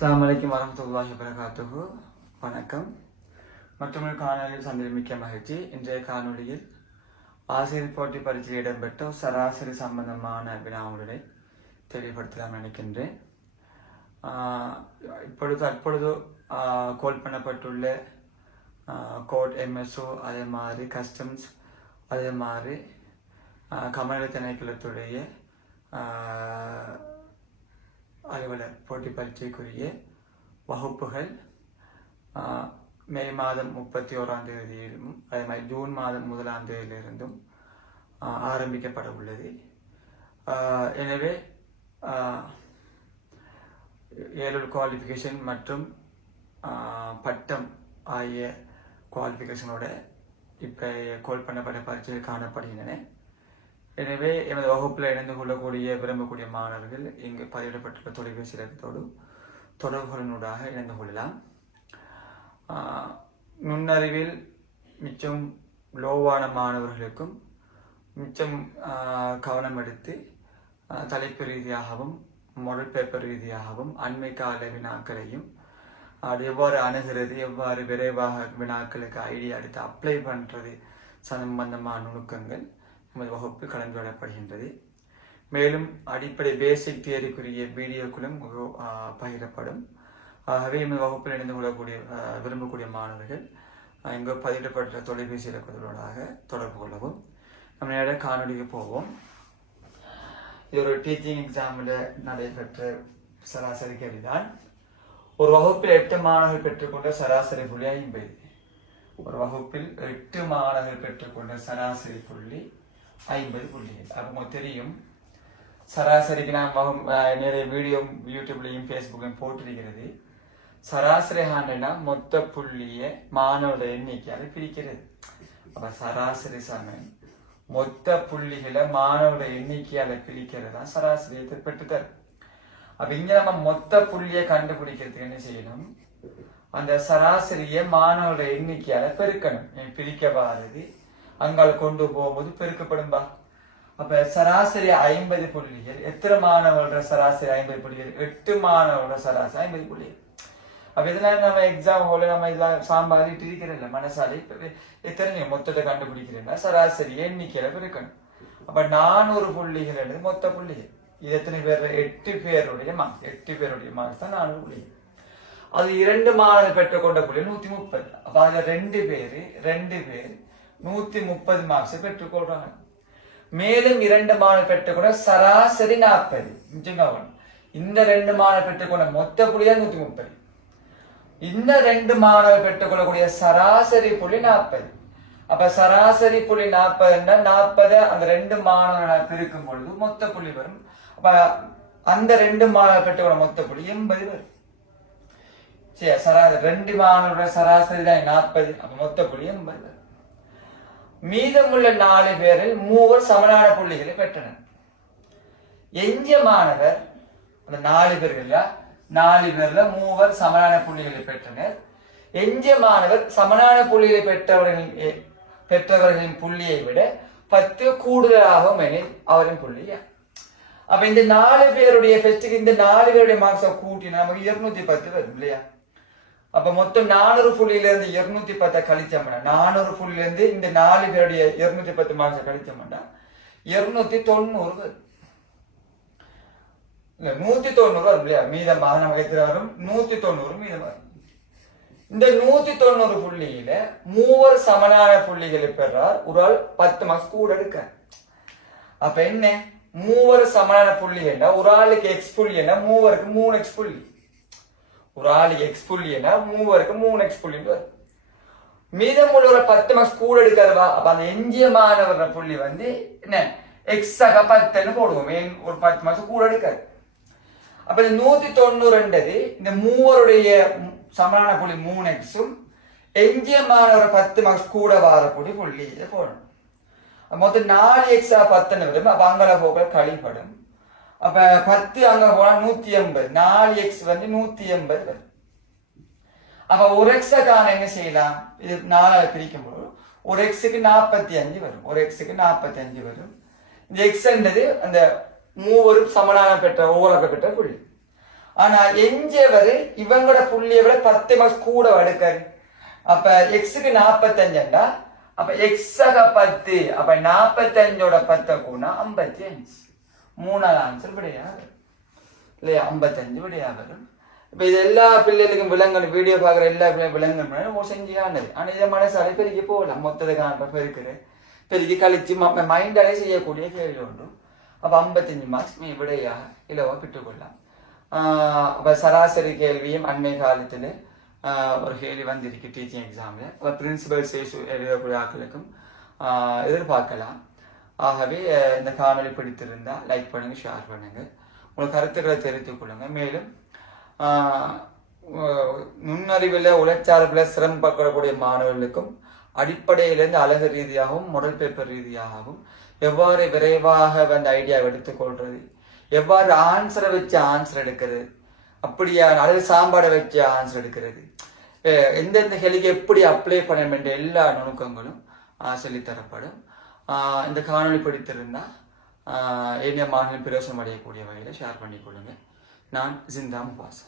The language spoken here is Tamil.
அஸ்ஸலாமு அலைக்கும் வரஹ்மத்துல்லாஹி வபரகாத்துஹு. வணக்கம். மற்றொரு காணொலியில் சந்தில் மிக்க மகிழ்ச்சி. இன்றைய காணொலியில் ஆசிரியர் போட்டி பரீட்சையில் இடம்பெற்ற சராசரி சம்பந்தமான வினாவுடனை தெளிவுபடுத்தலாம் நினைக்கின்றேன். தற்பொழுது கோல் பண்ணப்பட்டுள்ள கோட் எம்எஸ்ஓ, அதே மாதிரி கஸ்டம்ஸ், அதே மாதிரி கமநல திணைக்களத்துடைய அலுவலர் போட்டி பரீட்சைக்குரிய வகுப்புகள் மே மாதம் 31ஆம் தேதியிலும் அதே மாதிரி ஜூன் மாதம் 1ஆம் தேதியிலிருந்தும் ஆரம்பிக்கப்பட உள்ளது. எனவே ஏழு குவாலிஃபிகேஷன் மற்றும் பட்டம் ஆகிய குவாலிஃபிகேஷனோட இப்போ கோல் பண்ணப்பட்ட பரீட்சைகள் காணப்படுகின்றன. எனவே எமது வகுப்பில் இணைந்து கொள்ளக்கூடிய விரும்பக்கூடிய மாணவர்கள் இங்கு பதிவிடப்பட்டுள்ள தொலைபேசி இலக்கத்தோடு தொடர்புகளினூடாக இணைந்து கொள்ளலாம். நுண்ணறிவில் மிச்சம் லோவான மாணவர்களுக்கும் மிச்சம் கவனம் எடுத்து தலைப்பு ரீதியாகவும் மாடல் பேப்பர் ரீதியாகவும் அண்மை கால வினாக்களையும் அது எவ்வாறு அணுகிறது, எவ்வாறு விரைவாக வினாக்களுக்கு ஐடியா எடுத்து அப்ளை பண்ணுறது சம்பந்தமான நுணுக்கங்கள் நமது வகுப்பில் கலந்துரையாடப்படுகின்றது. மேலும் அடிப்படை பேசிக் தியரிக்குரிய வீடியோக்களும் பகிரப்படும். ஆகவே எமது வகுப்பில் இணைந்து கொள்ளக்கூடிய விரும்பக்கூடிய மாணவர்கள் இங்கு பதிவிடப்பட்ட தொலைபேசி இலக்கங்களோடாக தொடர்பு கொள்ளவும். நம்ம நேர காணொலிக்கு போவோம். இது ஒரு டீச்சிங் எக்ஸாமில் நடைபெற்ற சராசரி கேள்விதான். ஒரு வகுப்பில் 8 மாணவர்கள் பெற்றுக்கொண்ட சராசரி புள்ளி 50. ஒரு வகுப்பில் 8 மாணவர்கள் பெற்றுக்கொண்ட சராசரி புள்ளி 50 புள்ளிகள். அப்போ தெரியும், சராசரிக்கு நான் நிறைய வீடியோ யூடியூப்லையும் ஃபேஸ்புக்லையும் போட்டிருக்கிறது. சராசரி ஆண்டுனா மொத்த புள்ளியை மாணவர்கள் எண்ணிக்கையால பிரிக்கிறது. அப்ப சராசரி சமயம் மொத்த புள்ளிகளை மாணவர்கள் எண்ணிக்கையால பிரிக்கிறதா சராசரியை பெற்றுத்தர். அப்ப இங்க நம்ம மொத்த புள்ளியை கண்டுபிடிக்கிறதுக்கு என்ன செய்யணும்? அந்த சராசரியை மாணவர்கள் எண்ணிக்கையால பெருக்கணும். பிரிக்கவாறுது அங்கால கொண்டு போகும்போது பெருக்கப்படும்பா. அப்ப சராசரி 50 புள்ளிகள். எத்தனை மாணவர்களோட சராசரி 50 புள்ளிகள்? 8 மாணவர்களோட சராசரி 50 புள்ளிகள். அப்ப இதெல்லாம் நம்ம எக்ஸாம் ஹோல நம்ம இதெல்லாம் சாம்பாரிட்டு இருக்கிறதில்ல, மனசாலை எத்தனை மொத்தத்தை கண்டுபிடிக்கிறேன்னா சராசரி எண்ணிக்கையில பெருக்கணும். அப்ப 400 புள்ளிகள் என்பது மொத்த புள்ளிகள். இது எத்தனை பேர்? 8 பேருடைய மார்க்ஸ். 8 பேருடைய மார்க்ஸ் தான் 400 புள்ளிகள். அது 2 மாணவர்கள் பெற்றுக்கொண்ட புள்ளி 130. அப்ப அதுல 2 பேர் 130 மார்க்ஸ் பெற்றுக்கொள்றாங்க. மேலும் 2 மாணவர்கள் பெற்றுக்கொண்ட சராசரி 40. இந்த 2 மாணவர்கள் பெற்றுக்கொண்ட மொத்த புள்ளியா 130. இந்த 2 மாணவர்கள் பெற்றுக்கொள்ளக்கூடிய சராசரி புள்ளி 40. அப்ப சராசரி புள்ளி 40 40 அந்த 2 மாணவர்கள் பெருக்கும் பொழுது மொத்த புள்ளி வரும். அப்ப அந்த 2 மாணவர்கள் பெற்றுக்கொள்ள மொத்த புள்ளி 80 வரும். சரி, 2 மாணவர்கள் சராசரி தான் 40. அப்ப மொத்த புள்ளி 80 வரும். மீதமுள்ள 4 பேரில் 3 சமனான புள்ளிகளை பெற்றனர். எஞ்சிய மாணவர் அந்த 4 பேர்கள் 4 பேர்ல 3 சமனான புள்ளிகளை பெற்றனர். எஞ்சிய மாணவர் சமனான புள்ளிகளை பெற்றவர்களின் புள்ளியை விட 10 கூடுதலாகும் எனில் அவரின் புள்ளியா. அப்ப இந்த 4 பேருடைய ஃபெஸ்டுக்கு இந்த 4 பேருடைய மார்க்ஸை கூட்டினா நமக்கு 210 வரும் இல்லையா? அப்ப மொத்தம் 400 புள்ளியிலிருந்து 210 கழிச்சோம்னா 400 புள்ளியிலிருந்து இந்த 4 பேருடைய 210 மார்க்ஸை கழிச்சோம்னா 290 வரும். இல்ல 190 வரும் இல்லையா? மீதமாக நமக்கு எத்தனை வரும்? 190 மீதம் வரும். இந்த 190 புள்ளியில 3 சமனான புள்ளிகளை பெறார். ஒரு ஆள் 10 மார்க்ஸ் கூட எடுக்க. அப்ப என்ன? 3 சமனான புள்ளிகள்னா ஒரு ஆளுக்கு எக்ஸ் புள்ளினா 3க்கு 3 எக்ஸ் புள்ளி. ஒரு ஆளுக்கு எக்ஸ் புள்ளினா 3க்கு 3 எக்ஸ் புள்ளி வரும். மீதம் உள்ள 10 மார்க்ஸ் கூட எடுக்கிறவா. அப்ப அந்த எஞ்சிய மாணவர் புள்ளி என்ன? எக்ஸாக 10ன்னு போடுவோம். ஒரு 10 மார்க்ஸ் கூட எடுக்காது. அப்ப இந்த 192 இந்த 3 சமனான புள்ளி 3x-உம் எஞ்சிய மாணவர் 10 மார்க்ஸ் கூட வாரக்கூடிய புள்ளி இதை போடணும். மொத்தம் 4x 10 வரும். அப்ப அங்கல போக கழிப்படும். அப்ப 10 அங்க போனா 180. 4x 180 வரும். அப்ப ஒரு x-க்கான என்ன செய்யலாம்? இது 4 பிரிக்கும் போது ஒரு x-க்கு 45 வரும். ஒரு x-க்கு 45 வரும். இந்த x என்றது அந்த 3 சமனாக பெற்ற ஓரக பெற்ற புள்ளி. ஆனா எஞ்சவர் இவங்களோட புள்ளியை விட 10 மார்க்ஸ் கூட எடுக்காரு. அப்ப எக்ஸுக்கு 45ண்டா அப்ப எக்ஸக 10 அப்ப 45ஓட 10 கூடா 55. மூணாவது ஆன்சர் விடையா இல்லையா? 55 விடையா வரும். இப்ப இது எல்லா பிள்ளைகளுக்கும் விலங்கணும், வீடியோ பாக்குற எல்லா பிள்ளைகளும் விலங்கணும் செஞ்சானது. ஆனா இதை மனசாலே பெருக்கி போகலாம், மொத்தத்தை காண்ப பெருக்குது பெருக்கி கழிச்சு மைண்டாலே செய்யக்கூடிய கேள்வி ஒன்று. அப்ப 55 மார்க்ஸ் விடையா இலவா பெற்றுக்கொள்ளலாம். அப்ப சராசரி கேள்வியும் அண்மை காலத்துல ஒரு கேள்வி வந்திருக்கு டீச்சிங் எக்ஸாம்ல. அப்ப பிரின்சிபல் சேஷு எழுதக்கூடிய ஆட்களுக்கும் எதிர்பார்க்கலாம். ஆகவே இந்த காணொலி பிடித்திருந்தா லைக் பண்ணுங்க, ஷேர் பண்ணுங்க, உங்கள் கருத்துக்களை தெரிவித்துக் கொள்ளுங்க. மேலும் நுண்ணறிவில் உழைச்சார்பில் சிரமப்படக்கூடிய மாணவர்களுக்கும் அடிப்படையிலிருந்து அழகு ரீதியாகவும் மாடல் பேப்பர் ரீதியாகவும் எவ்வாறு விரைவாக அந்த ஐடியாவை எடுத்துக்கொள்றது, எவ்வாறு ஆன்சரை வச்சு ஆன்சர் எடுக்கிறது, அப்படியா அல்லது சாம்பாடை வச்சு ஆன்சர் எடுக்கிறது, எந்தெந்த கேள்விக்கு எப்படி அப்ளை பண்ண வேண்டிய எல்லா நுணுக்கங்களும் சொல்லித்தரப்படும். இந்த காணொலி பிடித்திருந்தா ஏனைய மாணவர்கள் பிரயோசனம் அடையக்கூடிய வகையில் ஷேர் பண்ணிக்கொள்ளுங்க. நான் ஜிந்தா முபாஸ்.